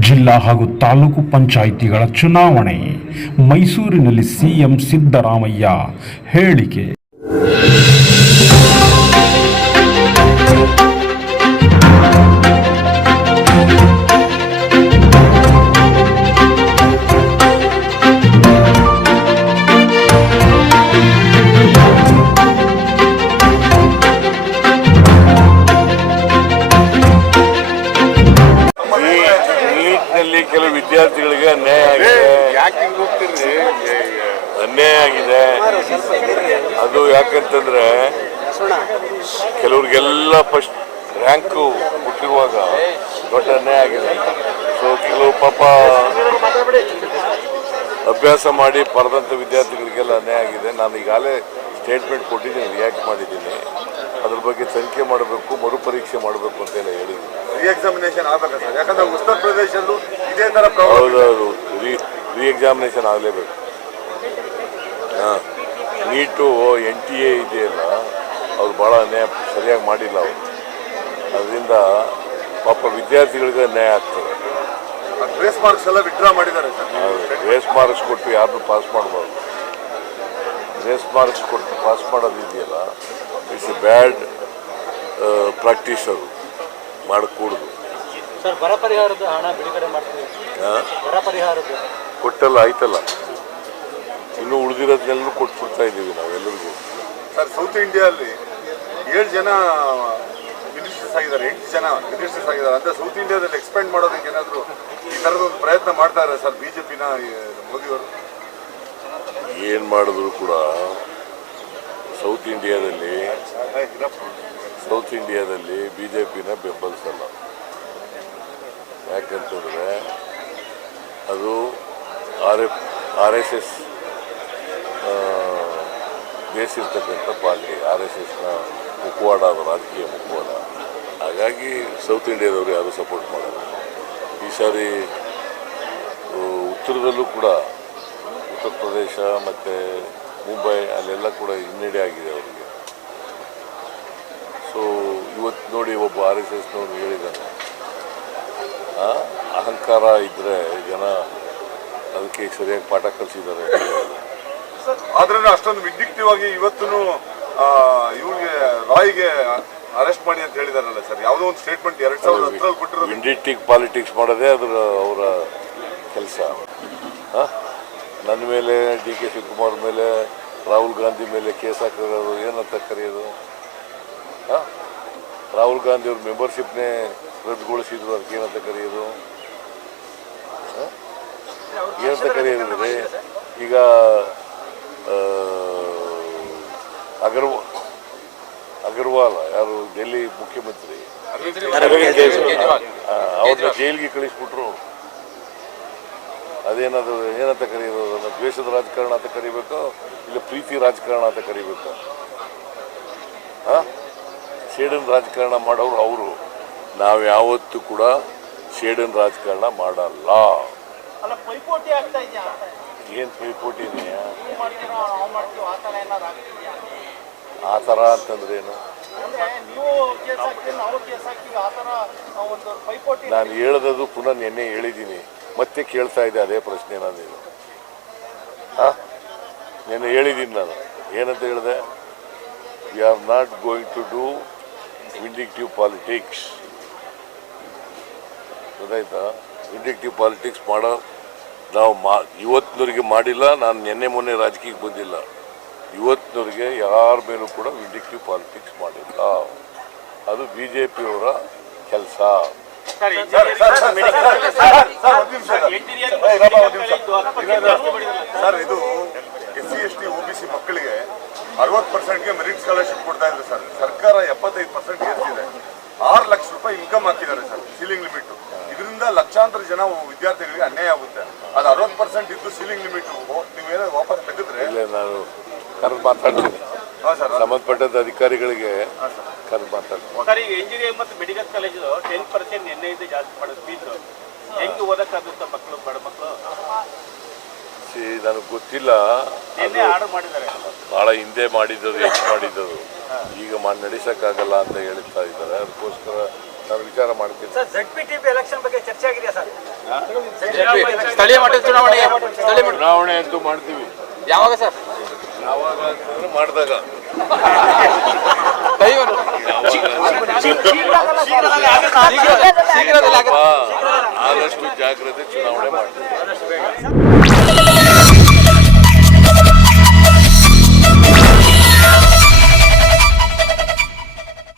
ಜಿಲ್ಲಾ ಹಾಗೂ ತಾಲೂಕು ಪಂಚಾಯಿತಿಗಳ ಚುನಾವಣೆ. ಮೈಸೂರಿನಲ್ಲಿ ಸಿಎಂ ಸಿದ್ದರಾಮಯ್ಯ ಹೇಳಿಕೆ. ಅನ್ಯಾಯ ಆಗಿದೆ. ಅದು ಯಾಕಂತಂದ್ರೆ ಕೆಲವ್ರಿಗೆಲ್ಲ ಫಸ್ಟ್ ರ್ಯಾಂಕು ಕೊಟ್ಟಿರುವಾಗ ದೊಡ್ಡ ಅನ್ಯಾಯ ಆಗಿದೆ. ಸೊ ಕೆಲವು ಪಾಪ ಅಭ್ಯಾಸ ಮಾಡಿ ಪಡೆದಂಥ ವಿದ್ಯಾರ್ಥಿಗಳಿಗೆಲ್ಲ ಅನ್ಯಾಯ ಆಗಿದೆ. ನಾನು ಈಗಾಗಲೇ ಸ್ಟೇಟ್ಮೆಂಟ್ ಕೊಟ್ಟಿದ್ದೀನಿ ರಿಯಾಕ್ಟ್ ಮಾಡಿದ್ದೀನಿ. ಅದ್ರ ಬಗ್ಗೆ ತನಿಖೆ ಮಾಡಬೇಕು ಮರುಪರೀಕ್ಷೆ ಮಾಡಬೇಕು ಅಂತೆಲ್ಲ ಹೇಳಿದ್ದೀನಿ. ರೀ ಎಕ್ಸಾಮಿನೇಷನ್ ಆಗ್ಬೇಕಾ ಸರ್. ಯಾಕಂದ್ರೆ ಉತ್ತರ ಪ್ರದೇಶದಲ್ಲೂ ಇದೇ ಪ್ರಾಬ್ಲಮ್ ಹೌದೌದು. ರೀ ಎಕ್ಸಾಮಿನೇಷನ್ ಆಗಲೇಬೇಕು. ಹಾಂ ನೀಟು ಎನ್ ಟಿ ಎ ಇದೆಯಲ್ಲ ಅವ್ರು ಭಾಳ ಅನ್ಯಾಯ ಸರಿಯಾಗಿ ಮಾಡಿಲ್ಲ ಅವರು. ಅದರಿಂದ ಪಾಪ ವಿದ್ಯಾರ್ಥಿಗಳಿಗೆ ಅನ್ಯಾಯ ಆಗ್ತದೆ. ಗ್ರೇಸ್ ಮಾರ್ಕ್ಸ್ ಎಲ್ಲ ವಿಡ್ರಾ ಮಾಡಿದ್ದಾರೆ ಸರ್. ಗ್ರೇಸ್ ಮಾರ್ಕ್ಸ್ ಕೊಟ್ಟು ಯಾರನ್ನೂ ಪಾಸ್ ಮಾಡಬಾರ್ದು. ಗ್ರೇಸ್ ಮಾರ್ಕ್ಸ್ ಕೊಟ್ಟು ಪಾಸ್ ಮಾಡೋದು ಇದೆಯಲ್ಲ ಇಟ್ಸ್ ಎ ಬ್ಯಾಡ್ ಪ್ರಾಕ್ಟೀಸ್ ಅದು. ಮಾಡಕೂಡ್ದು. ಸರ್ ಬರ ಪರಿಹಾರದ ಹಣ ಬಿಡುಗಡೆ ಮಾಡ್ತೀವಿ. ಹಾಂ? ಬರ ಪರಿಹಾರದ ಕೊಟ್ಟಲ್ಲ ಆಯ್ತಲ್ಲ. ಇನ್ನು ಉಳಿದಿರೋದನ್ನೆಲ್ಲರೂ ಕೊಟ್ಬಿಡ್ತಾ ಇದ್ದೀವಿ ನಾವೆಲ್ಲರಿಗೂ. ಸರ್ ಸೌತ್ ಇಂಡಿಯಾದಲ್ಲಿ ಏಳು ಜನ ಮಿನಿಸ್ಟರ್ಸ್ ಆಗಿದ್ದಾರೆ ಎಂಟು ಜನ ಮಿನಿಸ್ಟರ್ಸ್ ಆಗಿದ್ದಾರೆ. ಅಂದರೆ ಸೌತ್ ಇಂಡಿಯಾದಲ್ಲಿ ಎಕ್ಸ್ಪೆಂಡ್ ಮಾಡೋದಕ್ಕೆ ಏನಾದರೂ ಈ ಥರದ ಒಂದು ಪ್ರಯತ್ನ ಮಾಡ್ತಾರೆ ಸರ್ ಬಿ ಜೆ ಪಿನ ಮೋದಿಯವರು ಏನು ಮಾಡಿದ್ರು ಕೂಡ ಸೌತ್ ಇಂಡಿಯಾದಲ್ಲಿ ಸೌತ್ ಇಂಡಿಯಾದಲ್ಲಿ ಬಿ ಜೆ ಪಿನ ಬೆಂಬಲಿಸಲ್ಲ. ಯಾಕಂತಂದರೆ ಅದು R F, R S S ಬೇಸಿರ್ತಕ್ಕಂಥ party, R S ಎಸ್ನ ಮುಖವಾಡ ಅದು ರಾಜಕೀಯ ಮುಖವಾಡ. ಹಾಗಾಗಿ ಸೌತ್ ಇಂಡಿಯಾದವರು ಯಾರು ಸಪೋರ್ಟ್ ಮಾಡಲ್ಲ. ಈ ಸಾರಿ ಉತ್ತರದಲ್ಲೂ ಕೂಡ ಉತ್ತರ ಪ್ರದೇಶ ಮತ್ತು ಮುಂಬೈ ಅಲ್ಲೆಲ್ಲ ಕೂಡ ಹಿನ್ನಡೆ ಆಗಿದೆ ಅವರಿಗೆ. ಸೊ ಇವತ್ತು ನೋಡಿ ಒಬ್ಬ ಆರ್ ಎಸ್ ಎಸ್ನವ್ರು ಹೇಳಿದ್ದಾನೆ ಅಹಂಕಾರ ಇದ್ದರೆ ಜನ ಅದಕ್ಕೆ ಸರಿಯಾಗಿ ಪಾಠ ಕಲಿಸಿದ್ದಾರೆ. ಆದ್ರೂ ಅಷ್ಟೊಂದು ವಿದ್ಯುಕ್ತವಾಗಿ ಇವತ್ತು ಇವ್ರಿಗೆ ರಾಯ್ಗೆ ಅರೆಸ್ಟ್ ಮಾಡಿ ಅಂತ ಹೇಳಿದಾರಲ್ಲ ಸರ್ ಯಾವುದೋ ಒಂದು ಸ್ಟೇಟ್ಮೆಂಟ್ ಎರಡ್ ಸಾವಿರದ ಹತ್ತರಲ್ಲಿ ಕೊಟ್ಟಿರೋ ವಿಂಡಿಟಿಕ್ ಪಾಲಿಟಿಕ್ಸ್ ಮಾಡೋದೇ ಅದರ ಅವರ ಕೆಲಸ. ನನ್ನ ಮೇಲೆ ಡಿ ಕೆ ಶಿವಕುಮಾರ್ ಮೇಲೆ ರಾಹುಲ್ ಗಾಂಧಿ ಮೇಲೆ ಕೇಸ್ ಹಾಕಿರೋದು ಏನಂತ ಕರೆಯೋದು? ಹಾಂ? ರಾಹುಲ್ ಗಾಂಧಿ ಅವ್ರ ಮೆಂಬರ್ಶಿಪ್ನೇ ರದ್ದುಗೊಳಿಸಿದ್ರು ಅದಕ್ಕೆ ಏನಂತ ಕರೆಯೋದು ಆ? ಏನಂತ ಏನಂದರೆ ಈಗ ಅಗರ್ವಾ ಅಗರ್ವ ಅಗರ್ವಾಲ್ ಯಾರು ಡೆಲ್ಲಿ ಮುಖ್ಯಮಂತ್ರಿ. ಅವ್ರನ್ನ ಜೈಲಿಗೆ ಕಳಿಸ್ಬಿಟ್ರು. ಅದೇನದು ಏನಂತ ಕರೆಯೋದು ಅದನ್ನು ದ್ವೇಷದ ರಾಜಕಾರಣ ಅಂತ ಕರಿಬೇಕು? ಇಲ್ಲ ಪ್ರೀತಿ ರಾಜಕಾರಣ ಅಂತ ಕರಿಬೇಕು? ಶೇಡನ್ ರಾಜಕಾರಣ ಮಾಡೋರು ಅವರು. ನಾವು ಯಾವತ್ತೂ ಕೂಡ ಶೇಡನ್ ರಾಜಕಾರಣ ಮಾಡಲ್ಲ. ಏನು ಪೈಪೋಟಿನೇ ಆ ಥರ ಅಂತಂದ್ರೆ ಏನು ನಾನು ಹೇಳ್ದದು ಪುನಃ ನಿನ್ನೆ ಹೇಳಿದ್ದೀನಿ. ಮತ್ತೆ ಕೇಳ್ತಾ ಇದ್ದೆ ಅದೇ ಪ್ರಶ್ನೆ ನಾನು ಇದು ಹಾಂ? ನಿನ್ನೆ ಹೇಳಿದ್ದೀನಿ ನಾನು. ಏನಂತ ಹೇಳಿದೆ? We are not going to do vindictive politics ಗೊತ್ತಾಯ್ತಾ? ವಿಂಡಿಕ್ಟಿವ್ ಪಾಲಿಟಿಕ್ಸ್ ಮಾಡೋ ನಾವು ಮಾ ಇವತ್ತಿನವ್ರಿಗೆ ಮಾಡಿಲ್ಲ ನಾನು ನಿನ್ನೆ ಮೊನ್ನೆ ರಾಜಕೀಯಕ್ಕೆ ಬಂದಿಲ್ಲ ಇವತ್ತಿನವರಿಗೆ ಯಾರ ಮೇಲೂ ಕೂಡ ವಿಂಡಿಕ್ಟಿವ್ ಪಾಲಿಟಿಕ್ಸ್ ಮಾಡಿಲ್ಲ ಅದು ಬಿ ಜೆ ಪಿಯವರ ಕೆಲಸ ಸರ್ ಇದು S C S T O B C ಮಕ್ಕಳಿಗೆ ಅರವತ್ತು ಪರ್ಸೆಂಟ್ಗೆ ಮೆರಿಟ್ ಸ್ಕಾಲರ್ಶಿಪ್ ಕೊಡ್ತಾ ಇದೆ ಸರ್ ಸರ್ಕಾರ ಎಪ್ಪತ್ತೈದು ಪರ್ಸೆಂಟ್ ಏರಿಸಿದೆ ಆರು ಲಕ್ಷ ರೂಪಾಯಿ ಇನ್ಕಮ್ ಹಾಕಿದ್ದಾರೆ ಸರ್ ಸೀಲಿಂಗ್ ಲಿಮಿಟ್ ಇದರಿಂದ ಲಕ್ಷಾಂತರ ಜನ ವಿದ್ಯಾರ್ಥಿಗಳಿಗೆ ಅನ್ಯಾಯ ಆಗುತ್ತೆ ಪರ್ಸೆಂಟ್ ಇದ್ದು ಸೀಲಿಂಗ್ ಲಿಮಿಟ್ ನೀವೇನಾದ್ರು ವಾಪಸ್ ತೆಗೆದ್ರೆ? ಇಲ್ಲ ನಾನು ಕರೆದು ಮಾತಾಡ್ತೀನಿ. ಸಂಬಂಧಪಟ್ಟಂತ ಅಧಿಕಾರಿಗಳಿಗೆ ಕರೆದು ಮಾತಾಡ್ತೀನಿ. ಸರ್ ಈಗ ಇಂಜಿನಿಯರಿಂಗ್ ಮತ್ತು ಮೆಡಿಕಲ್ ಕಾಲೇಜು ಟೆನ್ ಪರ್ಸೆಂಟ್ ನಿನ್ನೆಯಿಂದ ಜಾಸ್ತಿ ಮಾಡೋದು ಫೀಸು ಹೆಂಗೆ ಓದಕ್ಕಾಗುತ್ತೆ ಮಕ್ಕಳು ಬಡ ಮಕ್ಕಳು ಸಿ ನನಗೆ ಗೊತ್ತಿಲ್ಲ. ಬಹಳ ಆರ್ಡರ್ ಮಾಡಿದ್ದಾರೆ. ಭಾಳ ಹಿಂದೆ ಮಾಡಿದ್ದದು ಹೆಚ್ಚು ಮಾಡಿದ್ದದು. ಈಗ ಮಾಡಿ ನಡೆಸೋಕ್ಕಾಗಲ್ಲ ಅಂತ ಹೇಳ್ತಾ ಇದ್ದಾರೆ. ಅದಕ್ಕೋಸ್ಕರ ನಾನು ವಿಚಾರ ಮಾಡ್ತೀವಿ. ಸ್ಥಳೀಯ ಮಟ್ಟದ ಚುನಾವಣೆ ಸ್ಥಳೀಯ ಮಟ್ಟ ಚುನಾವಣೆ ಅಂತೂ ಮಾಡ್ತೀವಿ. ಯಾವಾಗ ಸರ್? ಯಾವಾಗ ಅಂತಂದ್ರೆ ಮಾಡಿದಾಗ. ಟೈಮ್ ಶೀಘ್ರದಲ್ಲಿ ಆಗುತ್ತೆ. ಆದಷ್ಟು ಜಾಗ್ರತೆ ಚುನಾವಣೆ ಮಾಡ್ತೀವಿ.